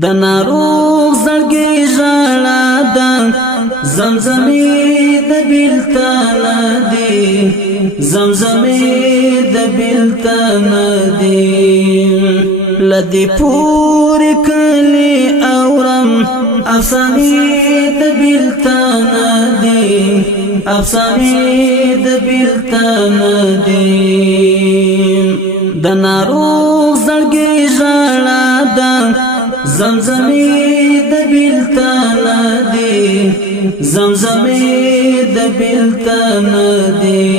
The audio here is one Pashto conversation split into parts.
د ناروغ زړګي ژړا ده زمزمې د بلتانه دي زمزمې د بلتانه دي لدی پوری کلی اورم افسانې د بلتانه دي افسانې د بلتانه دي د ناروغ زړګي ژړا ده زمزمې د بلتانه دي زمزمې د بلتانه دي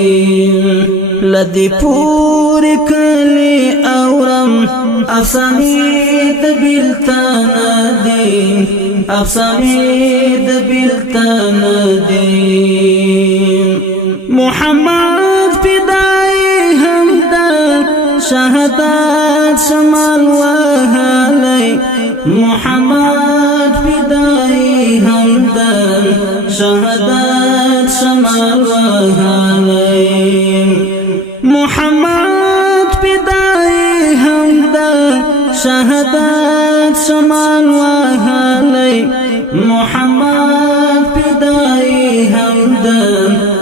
لدی پوری کلی اورم افسانې د بلتانه دي افسانې د بلتانه دي محمد فدای همدا شهادت شمال وهالی محمد فدای همدا شهادت شمال وهالی محمد فدای همدا شهادت شمال وهالی محمد فدای همدا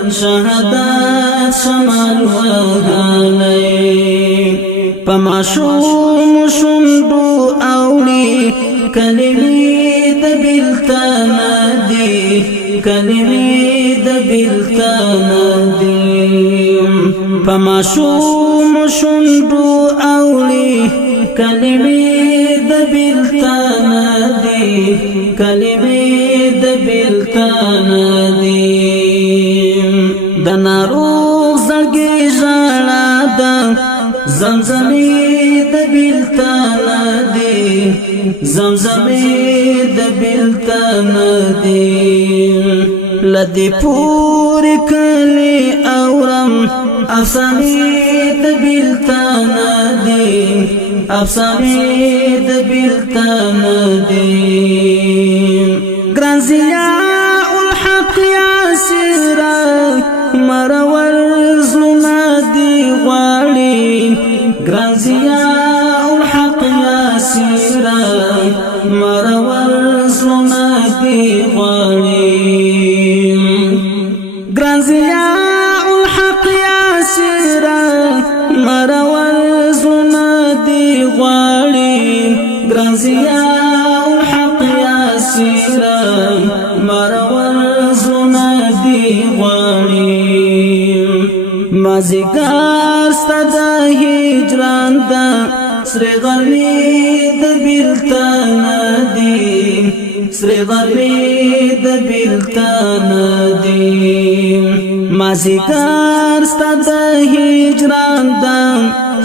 شهادت شمال وهالی پماشوم شندو اولی کلمې د بلتانه دي کلمې د بلتانه دي پماشوم شندو اولی کلمې د بلتانه دي کلمې د بلتانه دي د ناروغ زړګي ژړا ده زمزمې د بلتانه دي زمزمې د بلتانه دي لدی پوری کلی اورم افسانې د بلتانه دي افسانې د بلتانه دي ګران ضیاء الحق یاسرا مرور زلنا دی غواړي ګران ضیاء الحق یاسرا مرور زلنا دی غواړي ګران ضیاء الحق یاسرا مرور زلنا دی غواړي ګران ضیاء الحق یاسرا مرور زلنا دی غواړي مازیګر ستد هجران دا سری غرمې د بلتانه دي سری غرمې د بلتانه دي مازیګر ستد هجران دا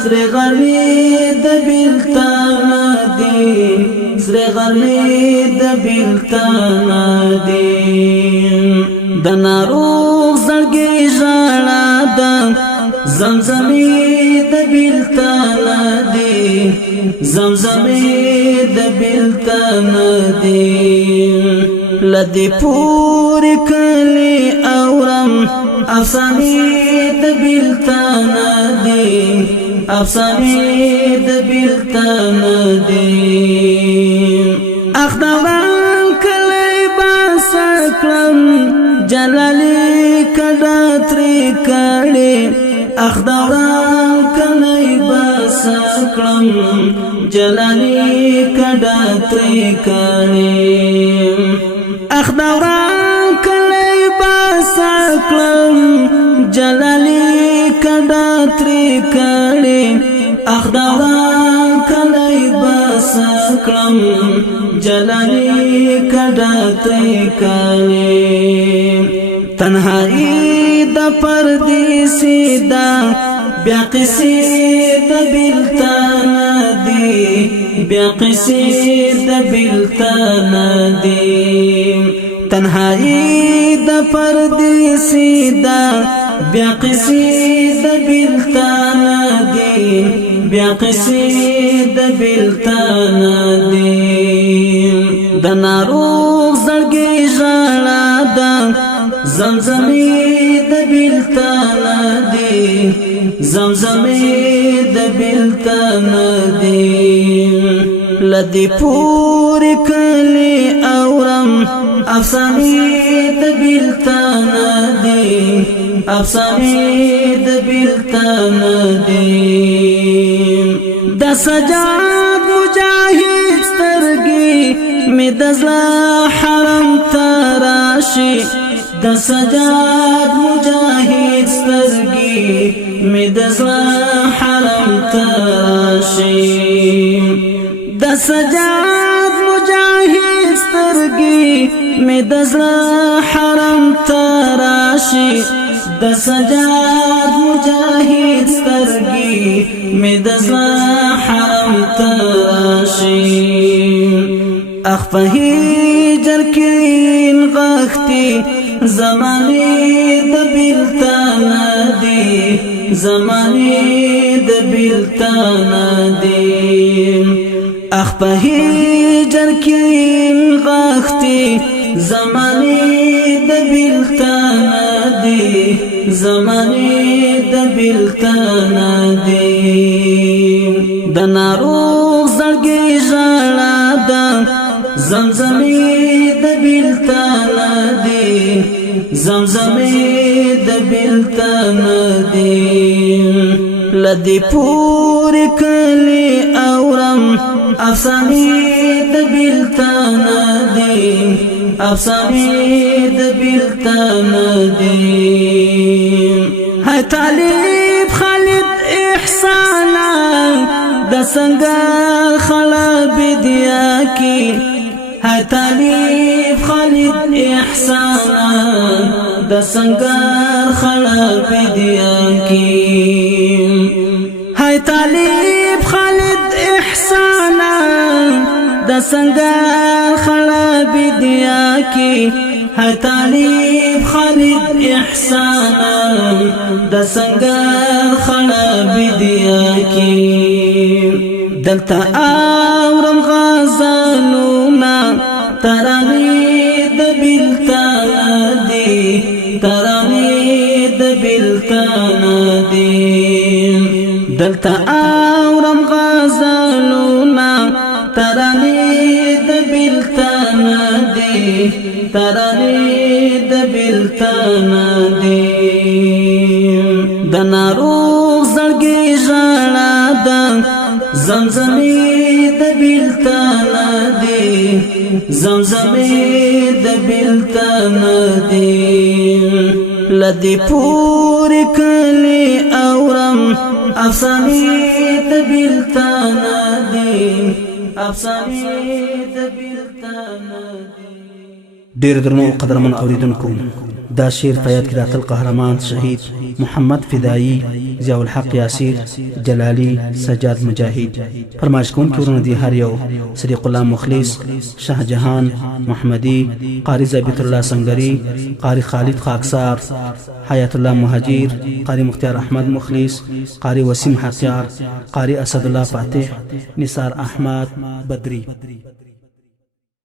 سری غرمې د بلتانه دي سری غرمې د بلتانه دي د ناروغ زړګي ژړا ده زمزمې د بلتانه دي زمزمې د بلتانه دي لدی پوری کلی اورم افسانې د بلتانه دي افسانې د بلتانه دي اخدوان کلی باسا کړم جلالی کډا تری کړي اخدوان کلی باسا کړم جلالی کډا تری کړي اخدوان کلی باسا کړم جلالی کډا تری کړي اخدوان کلی باسا کړم جلالی کډا تری کړي تنهایی د پردیسی دا بیا قصې د بلتانه دي بیا قصې د بلتانه دي تنهایی د پردیسی دا بیا قصې د بلتانه دي بیا قصې د بلتانه دي د ناروغ زړګي ژړا ده زمزمې د بلتانه دي زمزمې د بلتانه دي لدی پوری کلی اورم افسانی د بیلتان دی افسانی د بیلتان دی د سجاد مجاهد سترګي می د زړه حرم تراشي د سجاد مجاهد سترګي می د زړه حرم تراشي د سجاد مجاهد سترګي می د زړه حرم تراشي د سجاد مجاهد سترګي می د زړه حرم تراشي اخفهی جرکین غختی زمانی د بیلتان دی زمانی د بیلتان دی اخفهی جرکین غختی زمانی د بیلتان دی زمانی د بیلتان دی د ناروغ زړګي ژړا ده زمزمي د بیلتان دی زمزمي د بیلتان دی لدی پوری کلی اورم افسانی د بیلتان دی افسانی د بیلتان دی ہے طالب خالد احسانا د سنگر خلاب دیا کی ہے طالب خالد احسانا د سنگر خلاب دیا کی ہے طالب خالد احسانا د سنگر خلاب دیا کی ہے طالب خالد احسانا د سنگر خلاب دیا کی دلتا آورم غزالونا ترانی د بیلتان دی ترانی د بیلتان دی دلتا آورم غزالونا ترانی د بیلتان دی ترانی د بیلتان دی د ناروغ زړګي ژړا ده زمزمي د بیلتان دی زمزمي د بیلتان دی لدی پوری کلی اورم افسانی د بیلتان دی افسانی د بیلتان دی ډیر درنو قدرمن اوریدونکو دا شعر په یاد کې د اتل قهرمان شهید محمد فدایی ضیاء الحق یاسیر جلالی سجاد مجاهد فرمایش کوونکي ورونه دي هر یو صدیق الله مخلص شاهجهان محمدی قاری ضابط الله سنگری قاری خالد خاکسار حیات الله مهاجر قاری مختار احمد مخلص قاری وسیم حقیار قاری اسد الله فاتح نثار احمد بدری